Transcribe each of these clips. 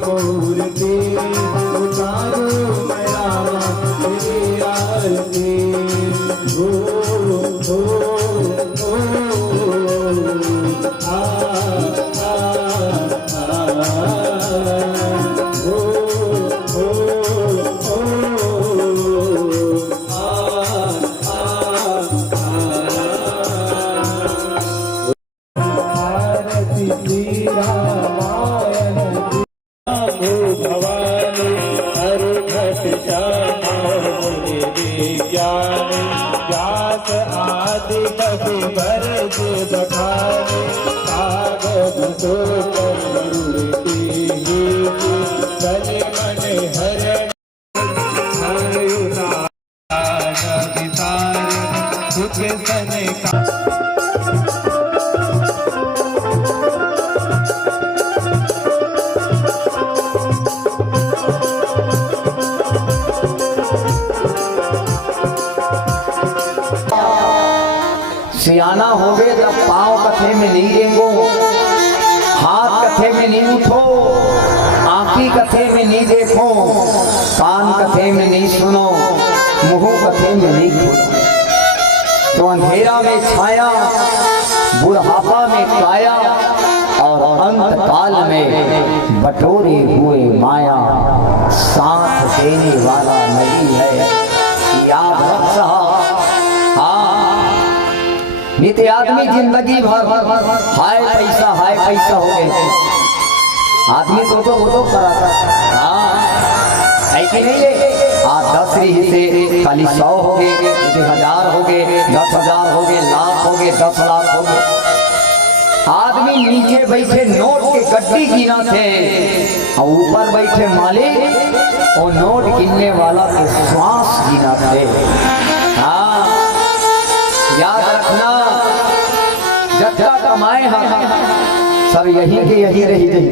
मूर्ति उतारो मेरा तेरी आरती हो आ सियाना हो गए तब पाँव कथे में नहीं रेंगो, हाथ कथे में नहीं उठो, आंखी कथे में नहीं देखो, कान कथे में नहीं सुनो, मुंह कथे में नहीं खोलो। तो अंधेरा में छाया, बुढ़ापा में काया और अंत काल में बटोरे हुए माया, साथ देने वाला नहीं है याद रख सहा। नित्य आदमी जिंदगी भर हाय पैसा हो गए, आदमी तो वो तो करा था, है कि नहीं है? 10 से खाली 100 हो गए, 1000 हो गए, 10,000 हो गए, लाख हो गए, 10 लाख हो गए। आदमी नीचे बैठे नोट के गड्डी गिना थे और ऊपर बैठे मालिक और नोट गिनने वाला के श्वास गिना थे। हाँ, याद रखना, जत्था कमाए हम सब यही के यही रही गई।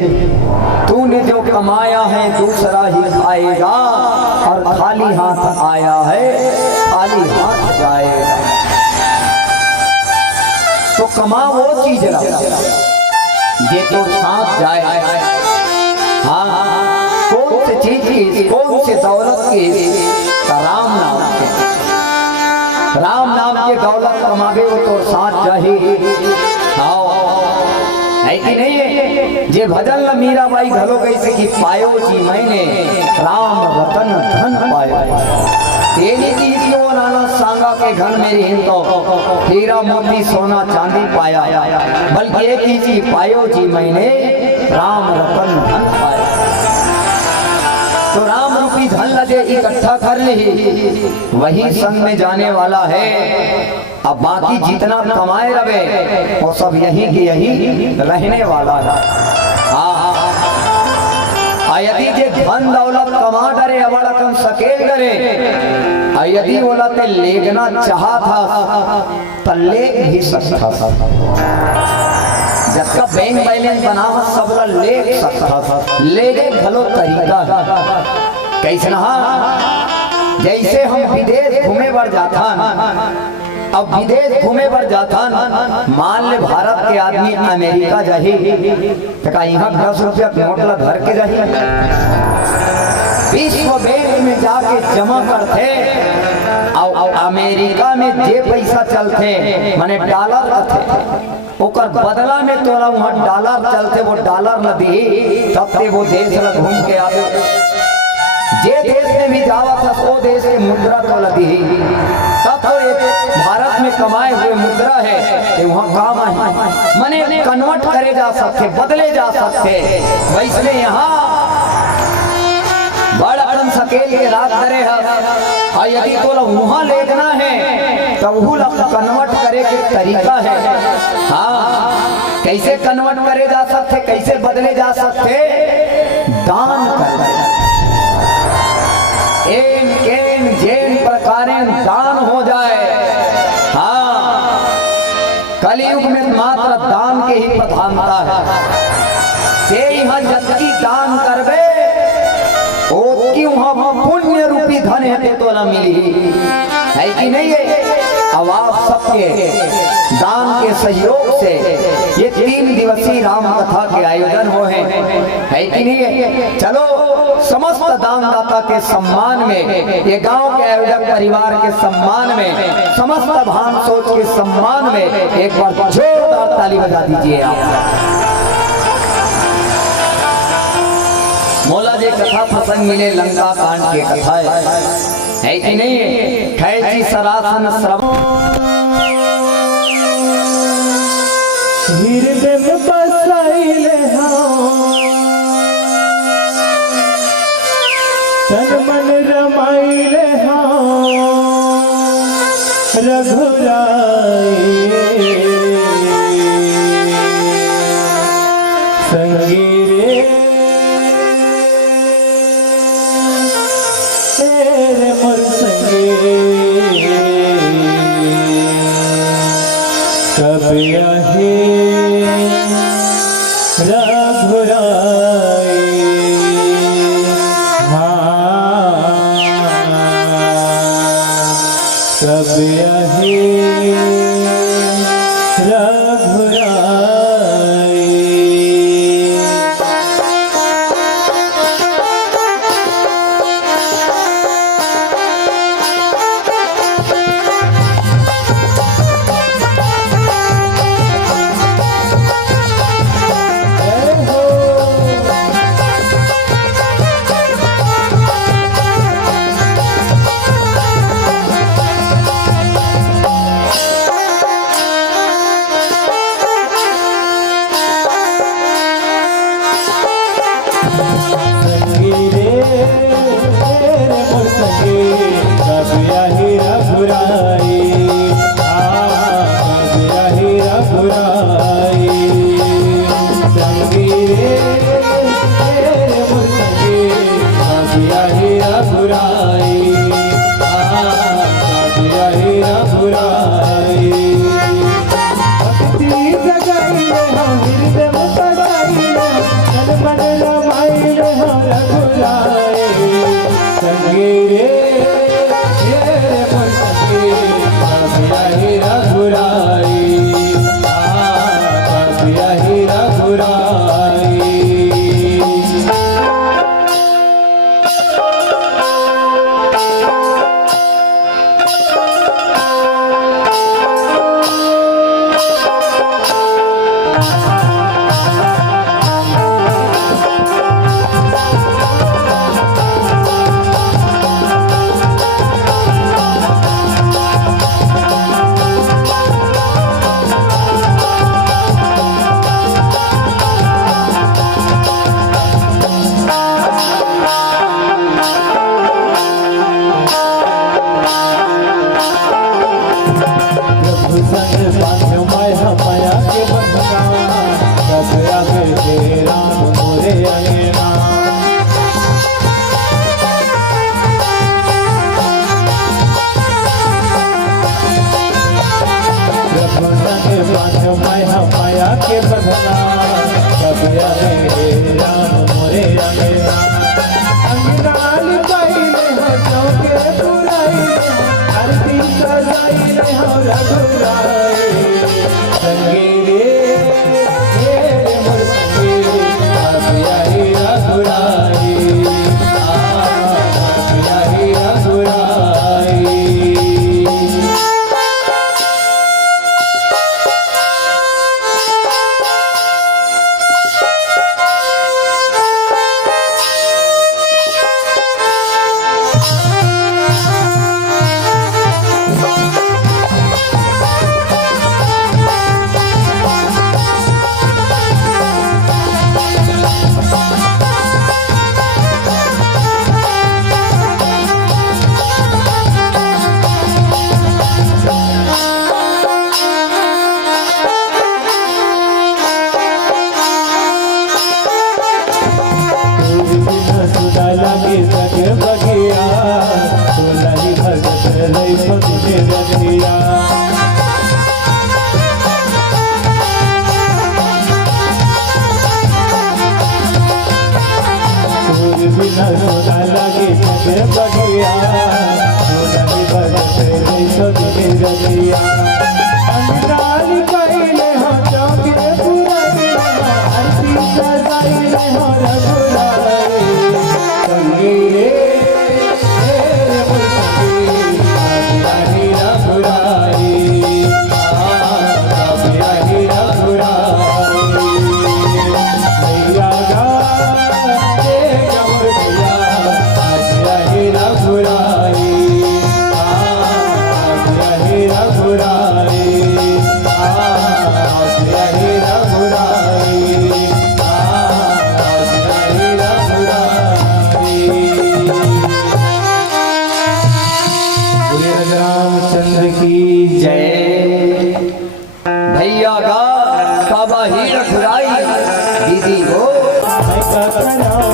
तूने जो कमाया है दूसरा ही खाएगा और खाली हाथ आया है खाली हाथ जाएगा। तो कमा वो चीज ये तो साथ जाए। हाँ, कौन से चीज की, कौन से दौलत की? राम नाम के, राम नाम के दौलत कमागे वो तो साथ जाही। है कि नहीं है? जे भजन ल मीराबाई घलो कैसे कि पायो जी मैंने राम रतन धन पायो। तेरी दीदी वो नाना सांगा के घन मेरी हिंदो हीरा मोती सोना चांदी पाया, बल्कि एक ही चीज पायो जी मैंने राम रतन धन पाया। तो राम रूपी धन लगे इकट्ठा कर ली, वही संग में जाने वाला है। अब बाकी जितना कमाए रहे वो सब यही के यही रहने वाला है। यदि जे धन दौलत कमा डरे अवड़कन सकेल करे, यदि बोला ते लेगना चाहा था तो लेग भी सकता था। जबका बैंक बैलेंस बना सब ले सकता था, लेगे भलो तरीका कैसे ना। जैसे हम विदेश घूमे बढ़ जाता, अब विदेश घूमे बढ़ जाता, मान ले भारत के आदमी अमेरिका जाही तो यहाँ 10 रुपया नोट ला घर के जाही, विश्व बैंक में जाके जमा करते और अमेरिका में जे पैसा चलते माने डॉलर थे, ओकर बदला में तोरा वहाँ डॉलर चलते, वो डॉलर न दी तब ते वो देश ला घूम के आवे। जे देश में भी जावा था वो देश के मुद्रा तो लगी, तब तो एक भारत में कमाए हुए मुद्रा है वहाँ काम है, माने कन्वर्ट करे जा सकते, बदले जा सकते। वैसे यहाँ बड़ा अड़न सकेल के रात करे है, यदि तो वहाँ लेना है तो वो कन्वर्ट करे के तरीका है। हाँ, कैसे कन्वर्ट करे जा सकते, कैसे बदले जा सकते? दान कर जेन प्रकार दान हो जाए। हाँ, कलयुग में मात्र दान के ही प्रधानता है। से यहाँ जबकि दान करबे ओ क्यों हम पुण्य रूपी धन है तो न मिली, है कि नहीं है? अब आप सबके दान के सहयोग से ये 3 दिवसीय राम कथा के आयोजन हो है कि नहीं? चलो समस्त दानदाता के सम्मान में, ये गांव के आयोजक परिवार के सम्मान में, समस्त भान सोच के सम्मान में एक बार जोरदार ताली बजा दीजिए आप। मौला जी कथा प्रसंग मिले लंका कांड के कथा है कि नहीं? खैची सरासन श्रवण हृदय में बसाइले तन मन रमाइले रघुराई संगीरे तेरे मोर संगे कभी आही रघुराई कभी आही रघुराई। बगिया ठुराई दीदी हो मैं का कराऊं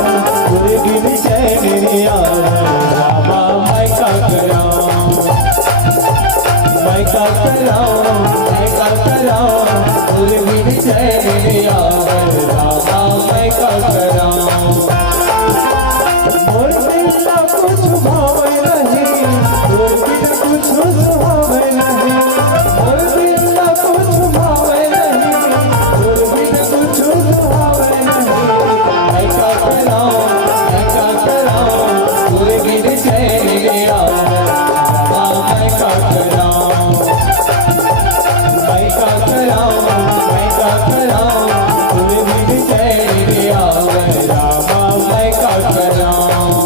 दुर्गी विजय मेरे रामा मैं का कराऊं मैं का कराऊं दुर्गी विजय मेरे रामा मैं का कराऊं मोर दिल ना कुछ भावे नहीं दुर्गी ना कुछ सुहावे नहीं मोर दिल ना कुछ भावे नहीं दुर्गी ना कुछ सुहावे नहीं मैं का कराऊं दुर्गी विजय मेरे रामा मैं का कराऊं मैं का कराऊं दुर्गी विजय मेरे रामा मैं का कराऊं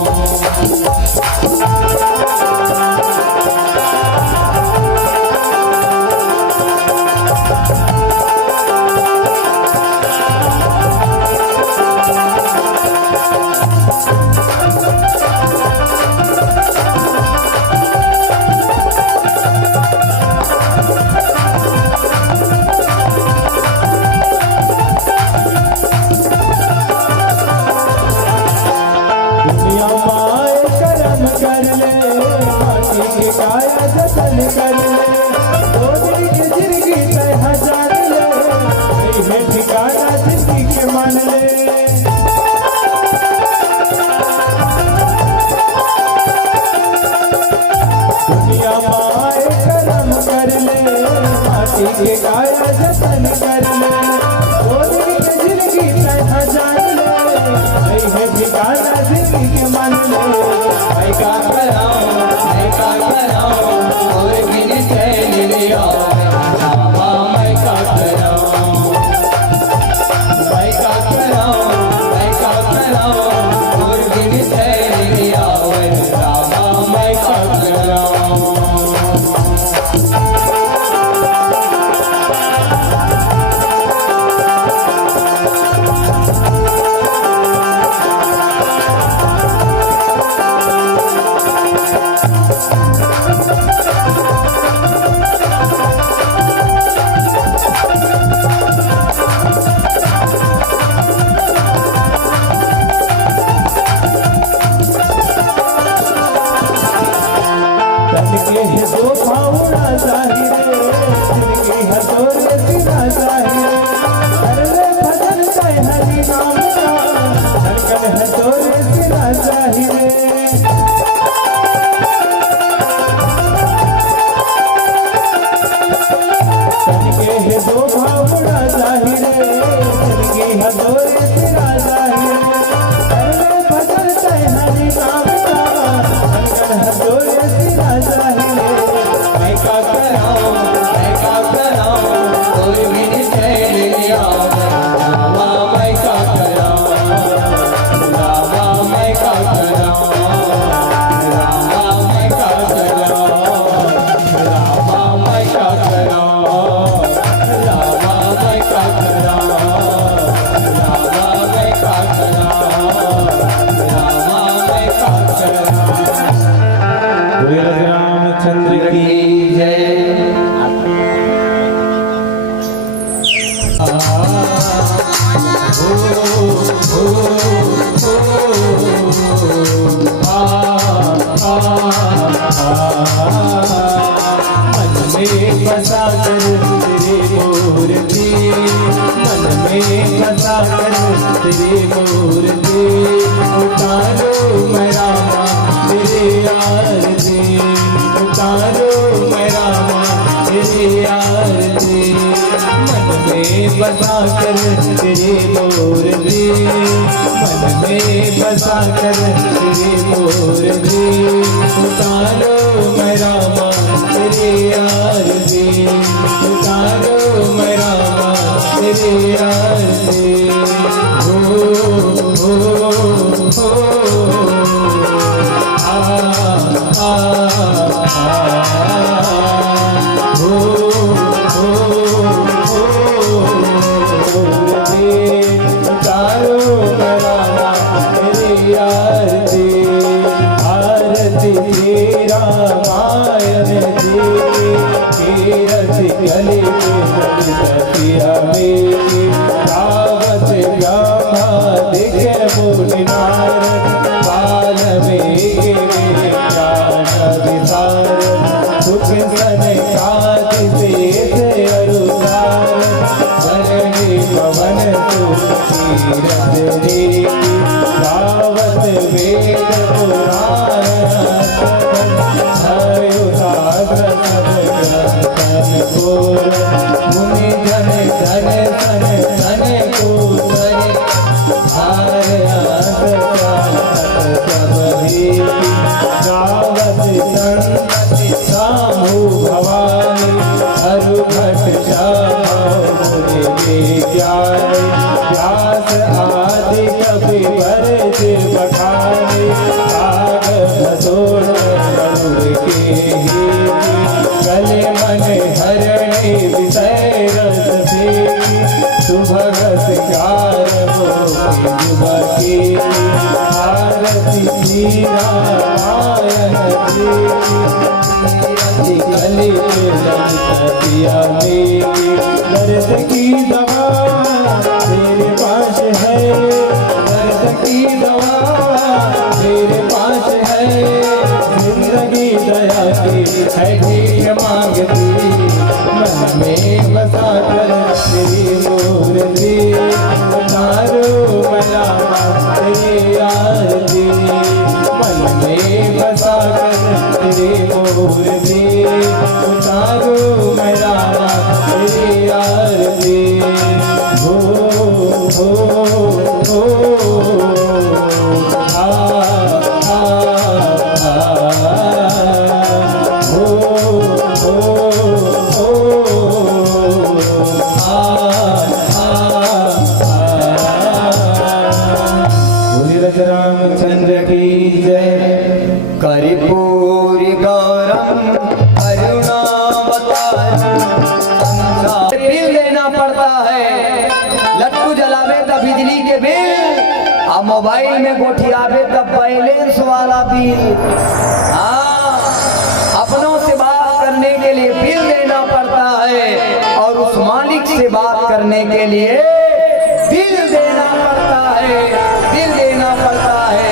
दुनिया माए करम कर ले माटी के काया जतन कर ले गोदी की जिंदगी तय हजार ले है ठिकाना जिंदगी के मान ले दुनिया माए करम कर ले माटी के काया जतन कर ले गोदी की जिंदगी तय हजार ले है ठिकाना जिंदगी के मान ले मैं का कराऊं और गिन चैन लिया रामा मैं का कराऊं मैं का कराऊं और गिन चैन लिया रामा मैं का कराऊं तन के है दो भावना चाहिए जिनकी है दो सीधा चाहिए कर ले भजन कह हरि नाम का धड़कन है दो सीधा चाहिए तन के है दो भावना चाहिए जिनकी है दो सीधा चाहिए कर ले भजन कह हरि नाम का धड़कन है दो सीधा चाहिए मैं का कराऊं और गिन चैन लिया रामा मैं का कराऊं रामा मैं का कराऊं रामा मैं का कराऊं रामा मैं का कराऊं रामा मैं का कराऊं रामा मैं का कराऊं रामा मैं का कराऊं रामचंद्र की जय मन में बसा कर तेरे मूर्ति मन में बसा कर तेरे मूर्ति उतारो मैं रामा तेरे आरती उतारो मैं रामा तेरे आरती मन में बसा कर तेरे मूर्ति मन में बसा कर तेरे मूर्ति उतारो मैं रामा तेरे आरती उतारो मैं रामा तेरे आरती हो आ गाय व्यास आदि कवि वर्ज बखाने काग सोड़ गरुड़ के गले मन हरणे विषय रस से सुभगस प्यार हो की आरती श्री रामायण की गले पिया मेरी दर्द की दवा तेरे पास है दर्द की दवा तेरे पास है जिंदगी दया की है ठीक मांगती मन में बसा कर तेरी मूर्ति उतारो मया तेरी आरती मन में बसा कर तेरी मूर्ति उतारो मया तेरी आरती हो रामचंद्र की जय। कर्पूरी गौरम करुणावतारम बिल देना पड़ता है। लट्टू जलावे तब बिजली के बिल, अब मोबाइल में गोठियावे तब बैलेंस वाला बिल। हाँ, अपनों से बात करने के लिए बिल देना पड़ता है और उस मालिक से बात करने के लिए बिल देना पड़ता है, बिल देना पड़ता है,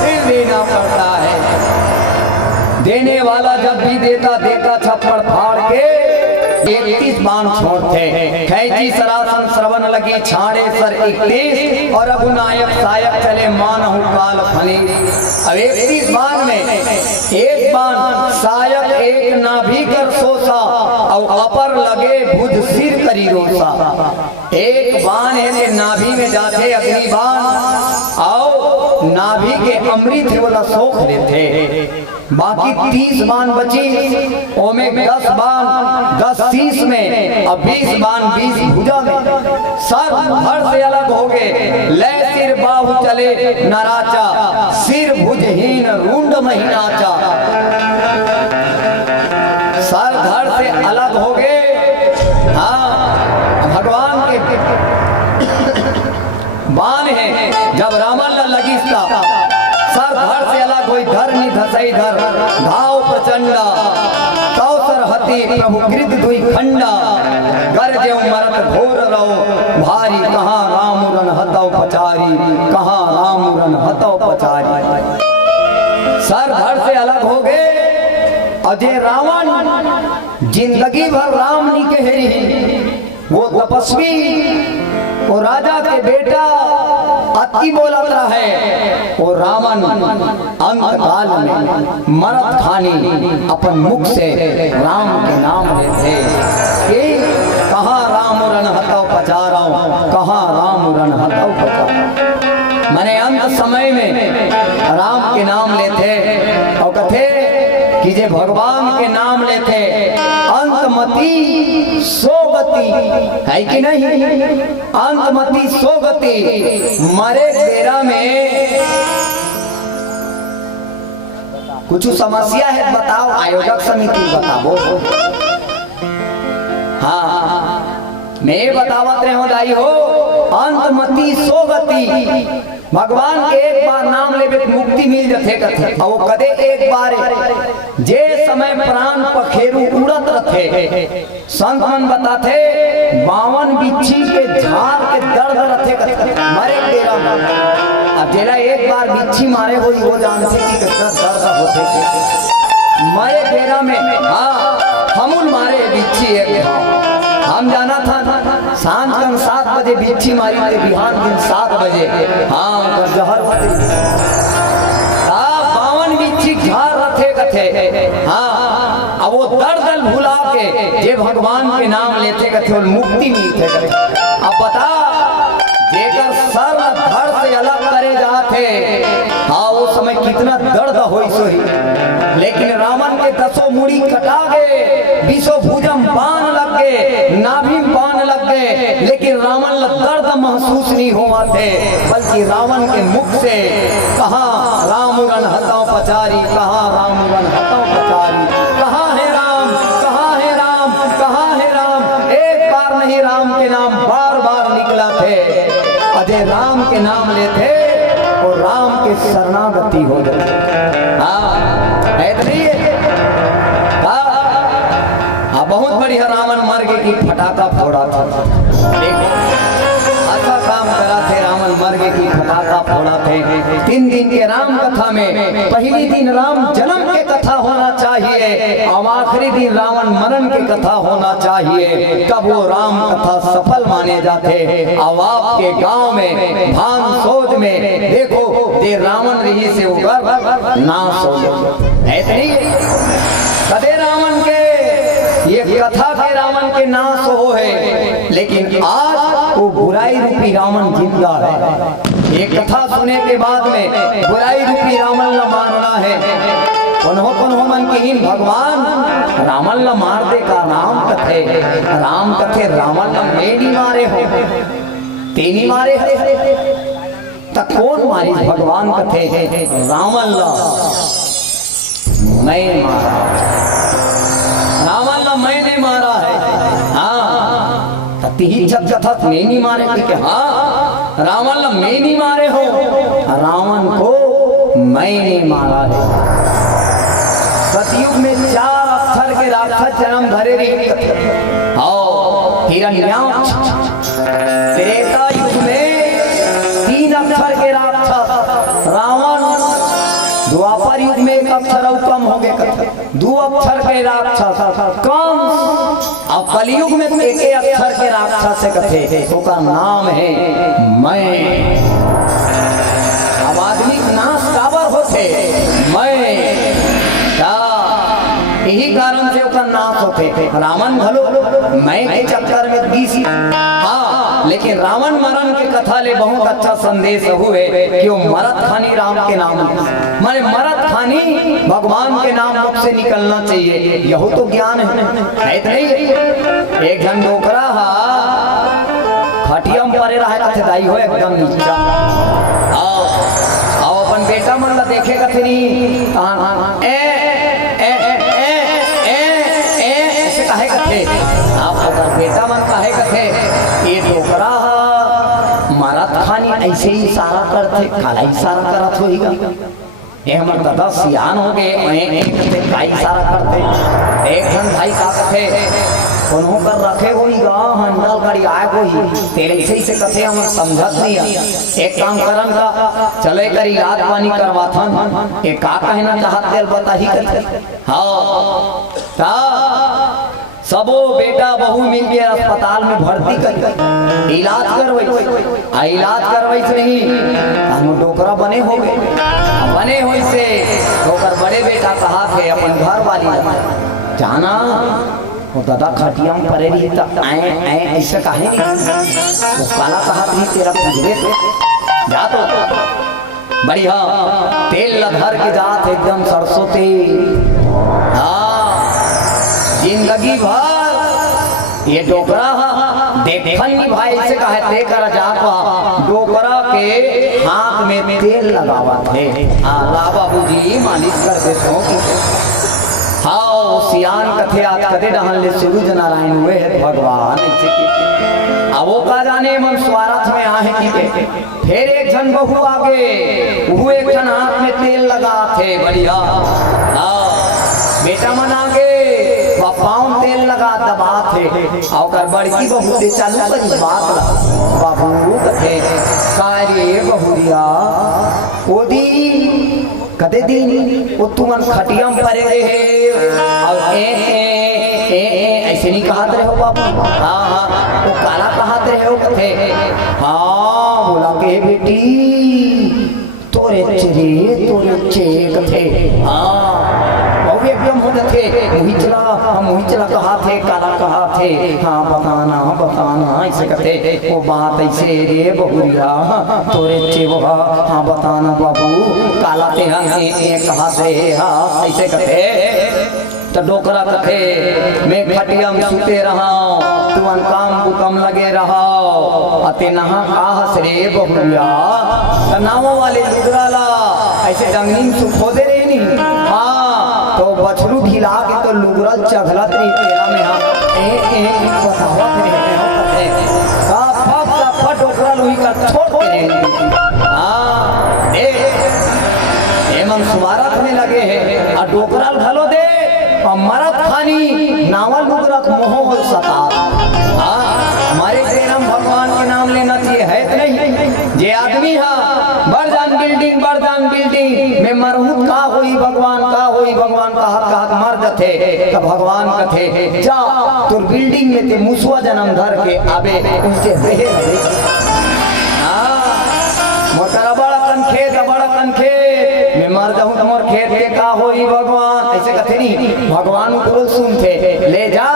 बिल देना पड़ता है। देने वाला जब भी देता देता छप्पड़ फाड़ के 31 बाण छोड़ते। खैची सरासन श्रवण लगी छाड़े सर 31 और अब नायक सायक चले मानहु काल फनी। अब 31 बाण में एक बाण सायक एक नाभि कर सोसा और अपर लगे भुज सिर करी रोसा। एक बाण है नाभि में जाते अग्नि बाण और नाभि के अमृत वाला सोख लेते। बाकी 30 बाण बची, ओमें 10 बाण 10 शीश में और 20 बाण 20 भुजा में। सर धड़ से अलग हो गए, लय सिर बाहु चले नराचा, सिर भुजहीन रुंड महीनाचा। सर धड़ से अलग हो गए। हाँ, भगवान के बाण है। जब रावण लगी सर धड़ से अलग हुई, धरनी धसई धर घाव प्रचंडा, कौसर हति प्रभु कृत दुई खंडा, गरजे मरत घोर रहो भारी, कहाँ राम रन हतौ पचारी, कहाँ राम रन हतौ पचारी। सर धड़ से अलग हो गए। अजय रावण जिंदगी भर राम नी कहेरी, वो तपस्वी वो राजा के बेटा अति बोलत रहे। वो रावण अंत काल में मरत खानी अपन मुख से राम के नाम लेते कि कहाँ राम रन हतौ पचाराओ, कहाँ राम रन हतौ पचाराओ। मैंने अंत समय में राम के नाम लेते और कथे कि जे भगवान के नाम लेते अंतमति सोगति है कि नहीं। अंतमति सोगति, मरे बेरा में कुछ समस्या है बताओ, आयोजक समिति बताओ। हाँ, मैं बतावत रहे हो दाई हो। अंतमति सोगति, भगवान के एक बार नाम लेवे मुक्ति मिल जाते कथे। और वो कदे एक बार जे समय प्राण पखेरु उड़त रथे। संत मन बताते 52 बिच्छी के झाड़ के दर्द रथे कथे मरे डेरा में। अब जेला एक बार बिच्छी मारे हो वो जानते कि कितना दर्द होते मरे डेरा में। हाँ, हमूल मारे बिच्छी एक हम जाना था सांझ कन 7 बजे बिच्छी मारी थे, बिहान दिन 7 बजे। हाँ, जहर 52 बिच्छी झाड़ रथे कथे। हाँ, अब वो दर्द भुला के जे भगवान के नाम लेते कथे और मुक्ति मिलते कथे। अब बता जेकर सर धड़ से अलग करे जाते, हाँ वो समय कितना दर्द होई सोई। लेकिन रावण के 10 मुड़ी कटा गए, 20 भुजम बाण लग गए, नाभि बाण लग गए, लेकिन रावण ला दर्द महसूस नहीं हुआ थे, बल्कि रावण के मुख से कहा राम रण हताओ पचारी, कहा राम रण हताओ पचारी, कहा है राम, कहा है राम, कहा है राम। एक बार नहीं राम के नाम बार बार निकला थे। अजय राम के नाम लेते और राम के शरणागति हो जाती। हाँ है तो नहीं है? बहुत बढ़िया रावण मर गए की फटाका फोड़ा था। देखो अच्छा काम करा थे, रावण मर गए की फटाका फोड़ा थे। 3 दिन के राम कथा में पहली दिन राम जन्म के कथा होना चाहिए और आखिरी दिन रावण मरण के कथा होना चाहिए, तब वो राम कथा सफल माने जाते। अब आपके गांव में भान सोच में देखो ये रावण रही से ऊपर नाश हो गए। कदे रावण के ये कथा के रावण के नाश हो है, लेकिन आज वो बुराई रूपी रावण जिंदा है। ये कथा सुने के बाद में बुराई रूपी रावण न मारना है। कौन मन के इन भगवान रावण न मार दे का राम कथे, राम कथे रावण न मेनी मारे हो, तेनी मारे है तक कौन मारी भगवान कथे रावण ला मैं मारा, रावण ला मैंने मारा है। हाँ तीही कथा नहीं मारे कि हाँ रावण ला मैं नहीं मारे हो, रावण को मैंने मारा है। सतयुग में 4 अक्षर के राक्षस जन्म धरे रही और हिरण्याक्ष। त्रेता युग में 3 अक्षर के राक्षस रावण, द्वापर युग में 1 अक्षर और कम हो गए 2 अक्षर के राक्षस कंस, और कलयुग में 1 अक्षर के राक्षस से कथे तो का नाम है मैं। अब आदमी नाश काबर होते मैं, यही कारण से उसका नाश होते। रावण भलो मैं के चक्कर में 20, हाँ लेकिन रावण मरण के कथा ले बहुत अच्छा संदेश हुए कि वो मरत खानी राम के नाम, माने मरत खानी भगवान के नाम मुख से निकलना चाहिए। यही तो ज्ञान है तो नहीं? एक जन डोकरा खटिया में परे रहा कथे दाई हो एकदम नीचा, आओ अपन बेटा मन ला देखे कथे नहीं काहे कथे आप अगर बेटा मन काहे कथे ये डोकरा मरत खानी ऐसे ही इशारा करते, काला इशारा करत होइगा। ये हमर दादा सियान हो गए कथे का इशारा करते। एक जन भाई का कथे कोनो कर रखे होइगा हंडल गाड़ी आए होई तेरे ऐसे ही से कथे हम समझत नहीं है। एक काम करन का चले कर इलाज पानी करवाथन, एक का कहना चाहते बता ही करते। हाँ ता सबो बेटा बहू मिल के अस्पताल में भर्ती कर इलाज करवाई, इलाज करवाई से नहीं हम डोकरा बने हो गए, बने हो से डोकर बड़े बेटा कहा थे अपन घर वाली जाना वो दादा खटिया में परे रही तब आए ऐसे कहे वो काला कहा थी तेरा गुजरे थे जा तो बढ़िया तेल लधर के जात एकदम सरसों तेल। जिंदगी भर ये डोकरा देखन भाई से कहे ते कर जापा डोकरा के हाथ में तेल लगावा थे। ला बाबूजी मालिश कर देते हो। हाँ सियान कथे आज कदे डहन ले सूरज नारायण हुए है भगवान। अब वो का जाने मन स्वार्थ में आहे कि फिर एक जन बहू आगे वो एक जन हाथ में तेल लगा थे बढ़िया। बेटा मन आगे पाँव तेल लगा दबा थे और बड़की बहू से चालू करी बात ला बाबू कथे कार्य बहुरिया ओदी कदे दिन वो तुमन खटिया में परे रहे और ऐसे नहीं कहते रहे हो बाबू। हाँ वो काला कहते रहे हो कथे हाँ बोला के बेटी तोरे चे कथे हाँ एकदम हो थे मुहिचला कहा थे काला कहा थे हाँ बताना ऐसे कहते वो बात ऐसे रे बहुरिया तोरे चे वो हाँ बताना बाबू काला ते कहा थे हाँ ऐसे कहते तो डोकरा कथे मैं खटिया में सुते रहा तुम काम बुकम लगे रहा अते नहा काहस रे बहुया तो नावों वाले लुगराला ऐसे डंगनी सुखो दे रहे नहीं हाँ तो बछरू खिला के तो लुगरा चघलत नहीं तेला में हाँ बतावत रहे साफा डोकरा लोही का छोड़ के हाँ मन सुमारत में लगे है और डोकरा घलो दे और मरत खानी नावल लुगरत मोह सता हमारे तेरम भगवान के नाम लेना चाहिए है तो नहीं जे आदमी है बरदान बिल्डिंग में मरहूत का होई भगवान का हाथ मर जथे तो भगवान कथे जा तो बिल्डिंग में ते मुसवा जन्म धर के आबे उनसे रहे मोटर बड़ा कनखे मैं मर जाऊं तो मोर खेत के का होई भगवान ऐसे कथे नहीं भगवान को सुनते ले जा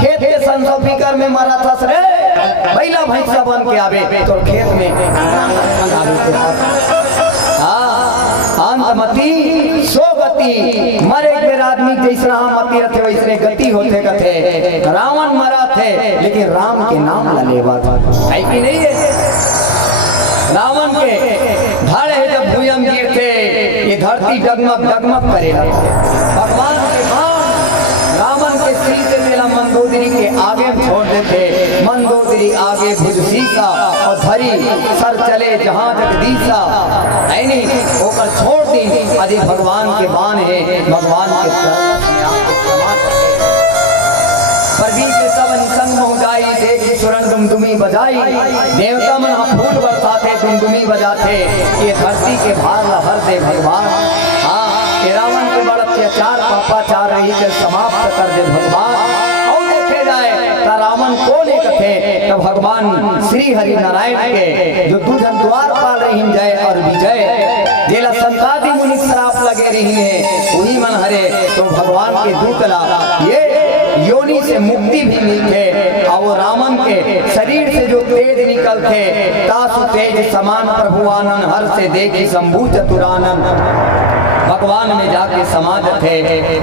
खेत के संसो फिकर में मरा था रे बैला भैंसा बन के आवे तो खेत में अंतमति सोगति मरे बेर आदमी जैसा मति रथे वैसने गति होते कथे रावण मरा थे लेकिन राम के नाम ला लेवा है कि नहीं है रावण के धड़ है जब भूयम गिरते ये धरती डगमग करे भगवान के नाम रावण के सिर से मेला मंदोदरी के आगे छोड़ देते मंदोदरी आगे भुज सीसा और धरी सर चले जहां जगदीशा ऐनी होकर छोड़ दी अरे भगवान के बाण है भगवान के परवीर के सब निसंग हो जाई देख सुरन दुमदुमी बजाई देवता मन फूल बरसाते दुमदुमी बजाते ये धरती के भार लहर दे भगवान हाँ रावण के बड़ अत्याचार पापाचार रही के समाप्त कर दे भगवान और देखे जाए तो रावण को ले कथे तो भगवान श्री हरि नारायण के जो दूजन द्वार पाल रही जय और विजय जेला संतादि मुनि श्राप लगे रही है वही मन हरे तो भगवान के दूतला ये योनि से मुक्ति भी मिलते और रावण के शरीर से जो तेज निकलते तासु तेज समान प्रभु आनंद हर से देखी शंभु चतुरानंद भगवान में जाके समाज थे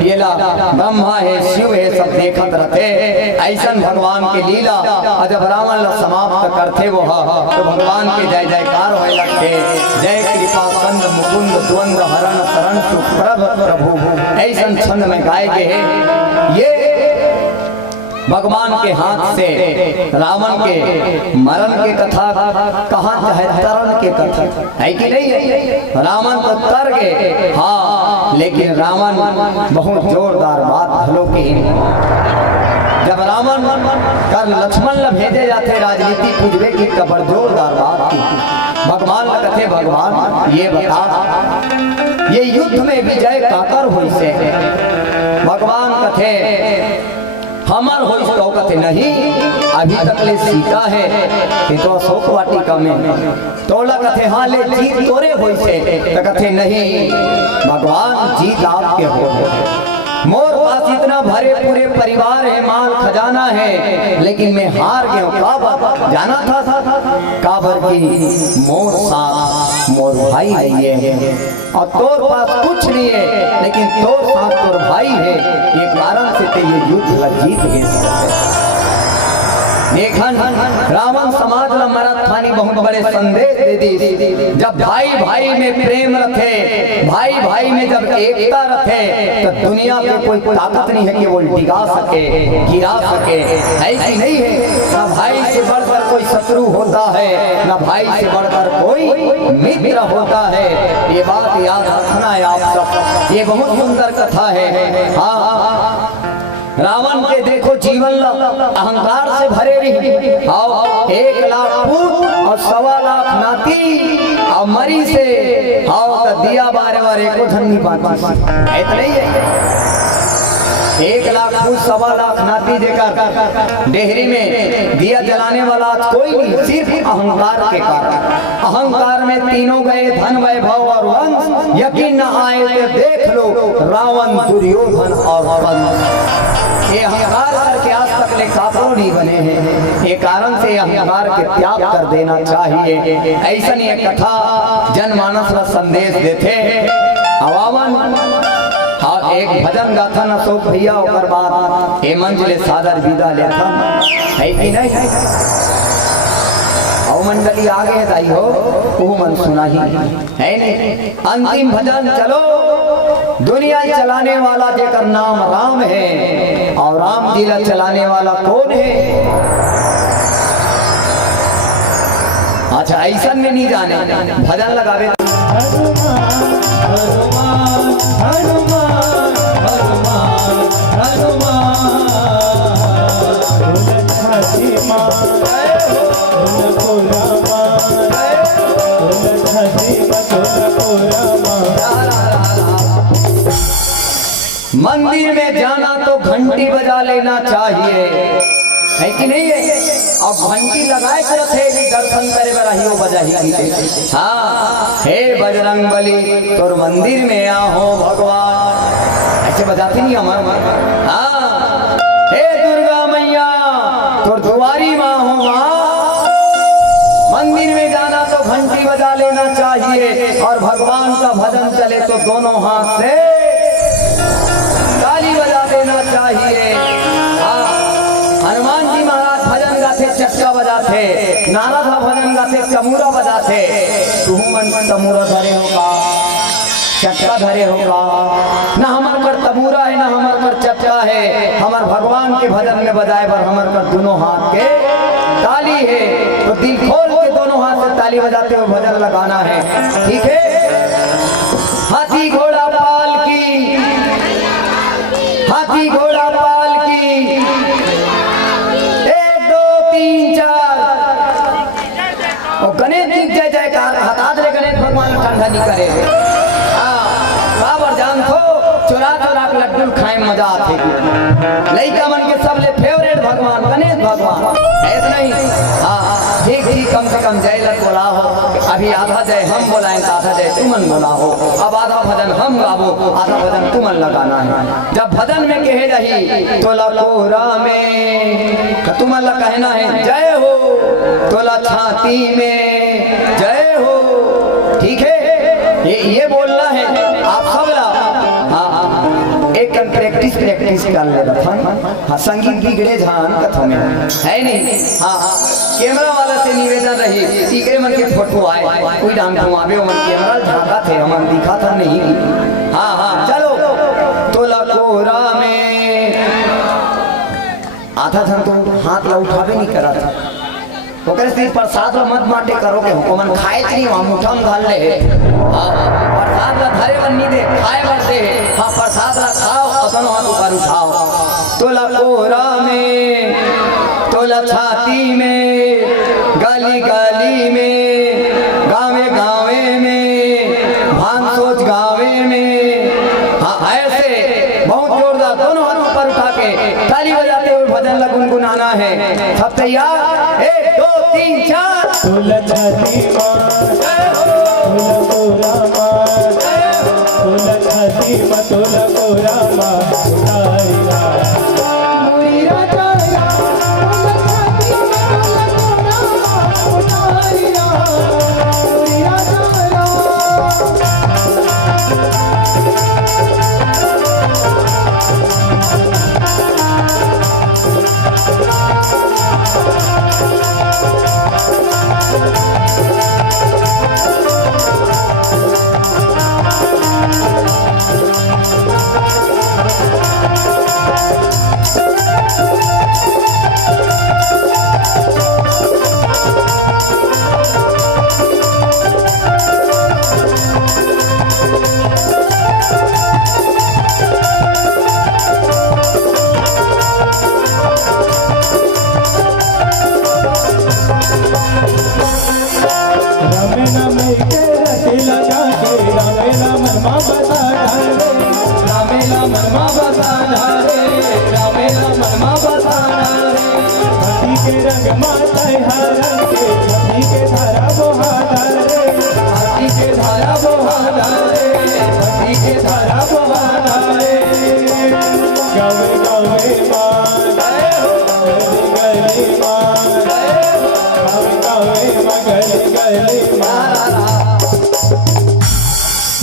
ये ला ब्रह्मा है शिव है सब देखत रहते ऐसा भगवान के लीला जब रावण ला समाप्त करते वो तो भगवान के जय जयकार होए लगते जय कृपा कंद मुकुंद द्वंद हरण शरण सुख प्रभु ऐसा छंद में गाए गए ये भगवान के हाथ से रावण के मरण के कथा कहा चाहे तरण के कथा है कि नहीं रावण तो तर गए हाँ लेकिन रावण बहुत जोरदार बात भलो की जब रावण कर लक्ष्मण ला भेजे जाते राजनीति पूजबे की कबर जोरदार बात की भगवान ला कथे भगवान ये बता ये युद्ध में विजय काकर हुई से भगवान कथे हमार हो तो कहते नहीं अभी तक ले सीता है कि तो अशोक वाटिका में तोला कथे हाँ ले जीत तोरे हो से तो कहते नहीं भगवान जीत आपके हो मोर पास इतना भरे पूरे परिवार है माल खजाना है लेकिन मैं हार गया काबर जाना था काबर की मोर साथ मोर भाई है ये और तोर पास कुछ नहीं है लेकिन तोर साथ तोर भाई है ये कारण से ते ये युद्ध जीत गए देखन रावण समाज ला मरत खानी बहुत बड़े संदेश दे दी जब भाई भाई में प्रेम रखे भाई भाई में जब एकता रखे तो दुनिया पे कोई ताकत नहीं है कि वो डिगा सके गिरा सके है कि नहीं है ना भाई से बढ़कर कोई शत्रु होता है ना भाई से बढ़कर कोई मित्र होता है ये बात याद रखना है आप सब ये बहुत सुंदर कथा है हाँ रावण के देखो जीवन अहंकार से भरे रही और 1 लाख पुत्र और 1.25 लाख नाती और मरी से और दिया बारे बारे को धन्नी पाती इतना ही है 1 लाख पुत्र 1.25 लाख नाती देकर डेहरी में दिया जलाने वाला कोई नहीं सिर्फ अहंकार के कारण अहंकार में तीनों गए धन वैभव और वंश यकीन न आए तो देख लो रावण दुर्योधन और वंश ये अहंकार करके आज तक ले काफिर नहीं बने हैं ये कारण से अहंकार के त्याग कर देना चाहिए ऐसा नहीं कथा जनमानस का संदेश देते हवावन हाँ एक भजन गाथा न अशोक भैया ओकर बाद ए मंजिले सादर विदा लेता है कि नहीं और मंडली आगे है दाई हो वो मन सुना ही है नहीं। अंतिम भजन चलो दुनिया चलाने वाला जेकर नाम राम है और राम जी ला चलाने वाला कौन है। अच्छा ऐसा में नहीं जाने भजन लगावे हनुमान हनुमान हनुमान हनुमान हनुमान छाती मां तुमको रामा छाती मां तुमको रामा। मंदिर में जाना तो घंटी बजा लेना चाहिए है कि नहीं है। अब घंटी लगाए कर थे दर्शन करे बराहियो बजाही हाँ हे बजरंग बली तोर मंदिर में आओ भगवान ऐसे बजाती नहीं हमार हाँ हे दुर्गा मैया तोर दुआरी माँ हो माँ। मंदिर में जाना तो घंटी बजा लेना चाहिए और भगवान का भजन चले तो दोनों हाथ से ताली बजा देना चाहिए। हनुमान जी महाराज भजन गाते चक्का बजाते नारद भजन गाते तमूरा बजाते तू मन तमूरा धरे होगा चक्का धरे होगा ना हमार कर तमूरा है ना हमार कर चक्का है। हमार भगवान के भजन में बजाए पर हमार कर दोनों हाथ के ताली है तो दिल खोल के दोनों हाथ से ताली बजाते हुए भजन लगाना है ठीक है। हाथी घोड़ा पाल की हाथी घोड़ा पाल की 1 2 3 4 और गणेश जी जय जयकार हटा दे गणेश भगवान ठंडा नहीं करे बाबर जान थो चुरा चुरा के लड्डू खाए मजा आते लड़का मन के सबले फेवरेट भगवान गणेश भगवान ऐसा नहीं हाँ ठीक ठीक कम से कम जय लग बोला हो अभी आधा जय हम बोलाएं तो आधा जय तुमन बोला हो अब आधा भजन हम गावो आधा भजन तुमन लगाना है। जब भजन में कहे रही तो लकोरा में तुमन ला कहना है जय हो तो छाती में जय हो ठीक है ये बोलना है आप सब ला हाँ एक प्रैक्टिस कर ले रहा हाँ संगीत बिगड़े ध्यान कथों में है नहीं हाँ कैमरा वाला से निवेदन रही तीसरे मन के फोटो आए कोई डांस घुमावे मन कैमरा झांका थे हम दिखा था नहीं हाँ हाँ चलो तो लकोरा में आधा धन तो हाथ ला उठावे नहीं करा था ओकरे से प्रसाद ला मत माटे करोगे हुकमन खाए नहीं वहां मुठा में घाल ले प्रसाद ला धरे बन्नी दे खाए बर दे हाँ प्रसाद ला खाओ अपन हाथ ऊपर उठाओ तो लकोरा में तो छाती में गली गली में गावे गावे में भांग सोच गावे में हाँ ऐसे बहुत जोरदार दोनों हाथ ऊपर उठा के ताली बजाते हुए भजन ला गुनगुनाना है। सब तैयार 1 2 3 4 तुला छाती मां तुला कोरा मां तुला छाती मां तुला कोरा मां उतारिया मुरी राजा तुला छाती मां तुला कोरा मां उतारिया मुरी राजा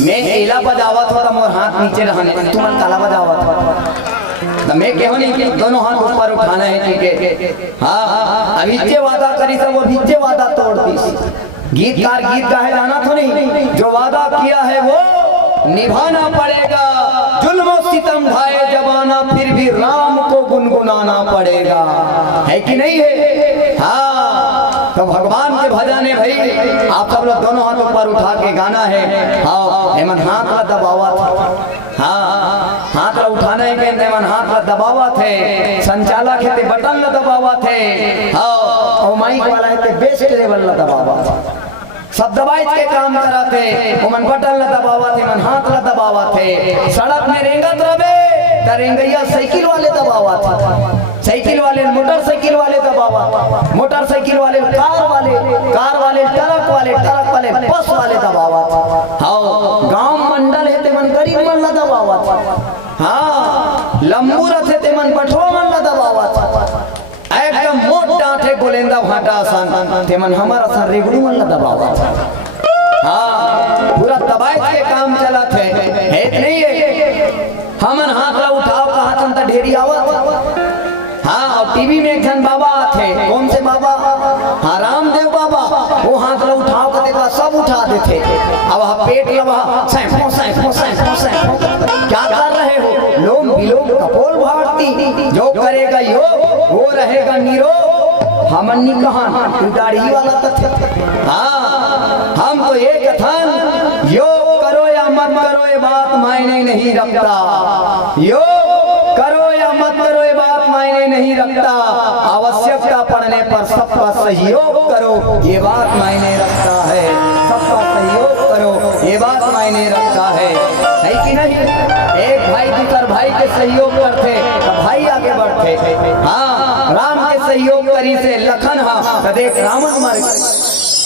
मैं एला बजावत हो तो मोर हाथ नीचे रहने तुम काला बजावत हो तो मैं कहो नहीं कि दोनों हाथ ऊपर उठाना है ठीक है। हाँ अभिज्ञ वादा करी सब वो अभिज्ञ वादा तोड़ दी। गीतकार गीत गाए जाना तो नहीं, जो वादा किया है वो निभाना पड़ेगा। जुल्म सितम ढाए जमाना फिर भी राम को गुनगुनाना पड़ेगा, है कि नहीं है। हाँ तो भगवान के भजन है भाई, आप सब लोग दोनों हाथ ऊपर उठा के गाना है। हाँ हेमन हाथ ला दबावा था, हाँ हाथ ला उठाना है कि हेमन हाथ ला दबावा थे, संचालक है ते बटन ला दबावा थे। हाँ और माइक वाला है ते बेस्ट लेवल ला दबावा था, सब दबाई के काम कराते। मन बटन ला दबावा थे, मन हाथ ला दबावा थे। सड़क में रेंगत रहे रेंगैया साइकिल वाले दबावा था, साइकिल वाले मोटरसाइकिल वाले दबावा, मोटरसाइकिल वाले कार वाले ट्रक वाले बस वाले दबावा था। हाँ गांव मंडल है ते मन गरीब मन ला दबावा था। हाँ लंबू रथे ते मन पठवा मन ला दबावा था। एकदम मोट डांटे गोलेंदा भाटा आसान ते मन हमारा सा रेगड़ू मन ला दबावा था। हाँ पूरा दबाई के काम चला थे, है नहीं है। हमन हाथ ला उठाओ कहा तुम तो ढेरी आवत। हाँ और टीवी में एक जन बाबा थे, कौन से बाबा, हाँ रामदेव बाबा, वो हाथ ला उठाओ कहते तो सब उठा देते। अब आप पेट लबा सैंपो क्या कर रहे हो, लोम विलोम कपोल भारती, जो करेगा यो वो रहेगा नीरो। हमन नहीं कहा तू दाढ़ी वाला तथ्य। हाँ हम तो ये कथन यो करो या मत करो ये बात मायने नहीं रखता, यो करो या मत करो ये बात मायने नहीं रखता। आवश्यकता पड़ने पर सबका सहयोग करो ये बात मायने रखता है, सबका सहयोग करो ये बात मायने रखता है कि नहीं। एक भाई दूसर भाई के सहयोग करते तो भाई आगे बढ़ते। हाँ राम के सहयोग करी से लखन हाँ देख रावण मर गए।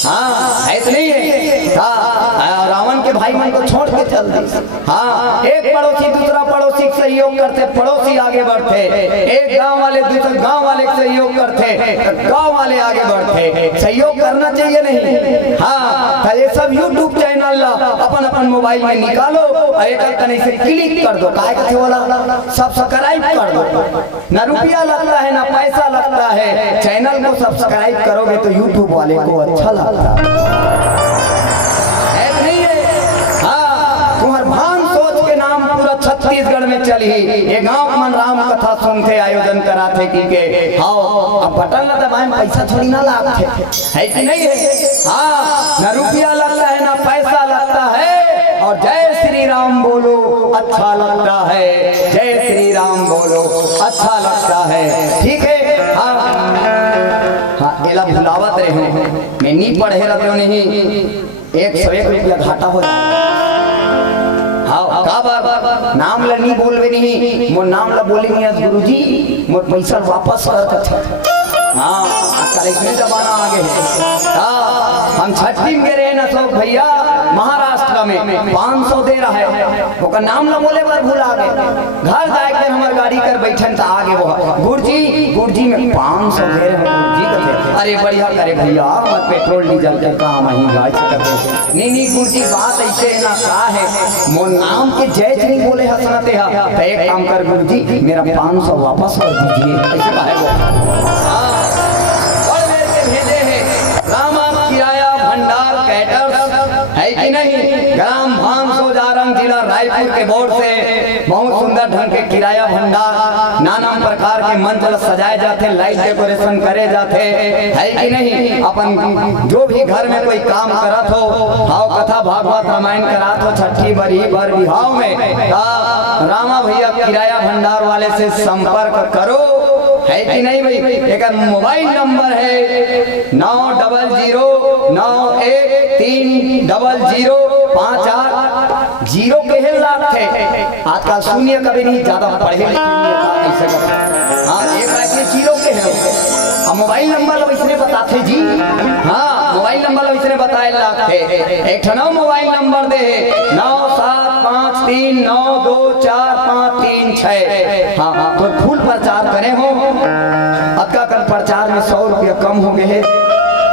हाँ है तो नहीं है। हाँ रावण के भाई मन को छोड़ के चल दी। हाँ एक पड़ोसी दूसरा पड़ोसी सहयोग करते, पड़ोसी आगे बढ़ते। एक गांव वाले दूसरे गांव वाले सहयोग करते, गांव वाले आगे बढ़ते। सहयोग करना चाहिए नहीं। हाँ तो ये सब यूट्यूब चैनल ला अपन अपन मोबाइल में निकालो और एक कहीं से क्लिक कर दो, काय कहते वाला सब्सक्राइब कर दो। ना रुपया लगता है ना पैसा लगता है, चैनल को सब्सक्राइब करोगे तो यूट्यूब वाले को अच्छा लगता है नहीं है। हाँ तुम्हार भान सोच के नाम पूरा छत्तीसगढ़ में चली। ये गांव मन राम कथा सुनते आयोजन कराते कि हाँ अब बटन लगा दबाए पैसा थोड़ी ना लागते, है कि नहीं है। हाँ ना रुपया लगता है ना पैसा लगता है, और जय श्री राम बोलो अच्छा लगता है, जय श्री राम बोलो अच्छा लगता है, ठीक है। हाँ एला भुलावत रहे मैं नहीं पढ़े रहते हो नहीं 101 रुपया घाटा हो जाए। हाँ का बार नाम ला नहीं बोलवे नहीं, मोर नाम ला बोलेंगे गुरुजी मोर पैसा वापस कर थे। हाँ आजकल इसमें जमाना आगे है। हाँ हम छठी में रहे ना सब भैया महाराष्ट्र में 500 दे रहा है, वो नाम ना बोले बार भूल आ गए। घर जाकर हमारे गाड़ी कर बैठन तो आगे वो गुरुजी में 500 दे रहे हैं गुरुजी कहते। अरे बढ़िया करे भैया मत पेट्रोल डीजल के काम ही गाड़ी से करते नहीं गुरुजी बात ऐसे ना का है, मोर नाम के जय नहीं बोले हंसनाते हा तो एक काम कर गुरुजी मेरा 500 वापस कर दीजिए, ऐसे कहा है वो। है कि नहीं। ग्राम भांसोजारंग जिला रायपुर के बोर्ड से बहुत सुंदर ढंग के किराया भंडार नाना प्रकार के मंच सजाए जाते, लाइट डेकोरेशन करे जाते, है कि नहीं। अपन जो भी घर में कोई काम करत हो, हाव कथा भागवत रामायण करात हो, छठी बरी बर बिहाव में रामा भैया किराया भंडार वाले से संपर्क करो, है कि नहीं भाई। एक मोबाइल नंबर है 90030058 के लाख थे। आजकल सुनिए कभी नहीं ज्यादा पढ़े लिखे हाँ एक लाख के जीरो के है। अब मोबाइल नंबर इसने बताते जी, हाँ मोबाइल नंबर इसने बताए लाख थे। एक मोबाइल नंबर दे 9753924536। हाँ तो फुल प्रचार करे हो। अक्का कल प्रचार में 100 रुपया कम हो गए है,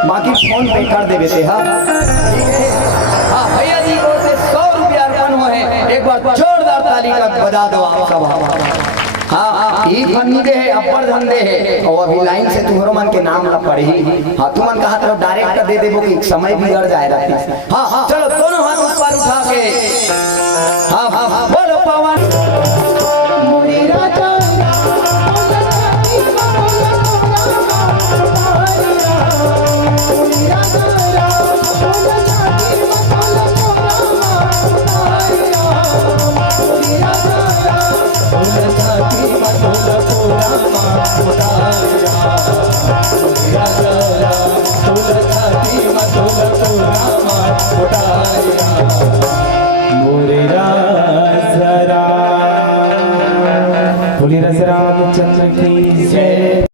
बाकी फोन पे कर देवे थे। हाँ ठीक है। हाँ भैया जी को 100 रुपया एक बार जोरदार ताली का बजा दो आप सब। हाँ ई बंदे है अपर धंधे है और अभी लाइन से तुम्हारो मन के नाम ला पड़ी। हाँ तुम मन कहा तरफ डायरेक्ट दे देबो कि समय बिगड़ जाएगा। हाँ चलो दोनों हाथ ऊपर उठा के हाँ बोलो पवन मोरे राजा रामचंद्र की जय।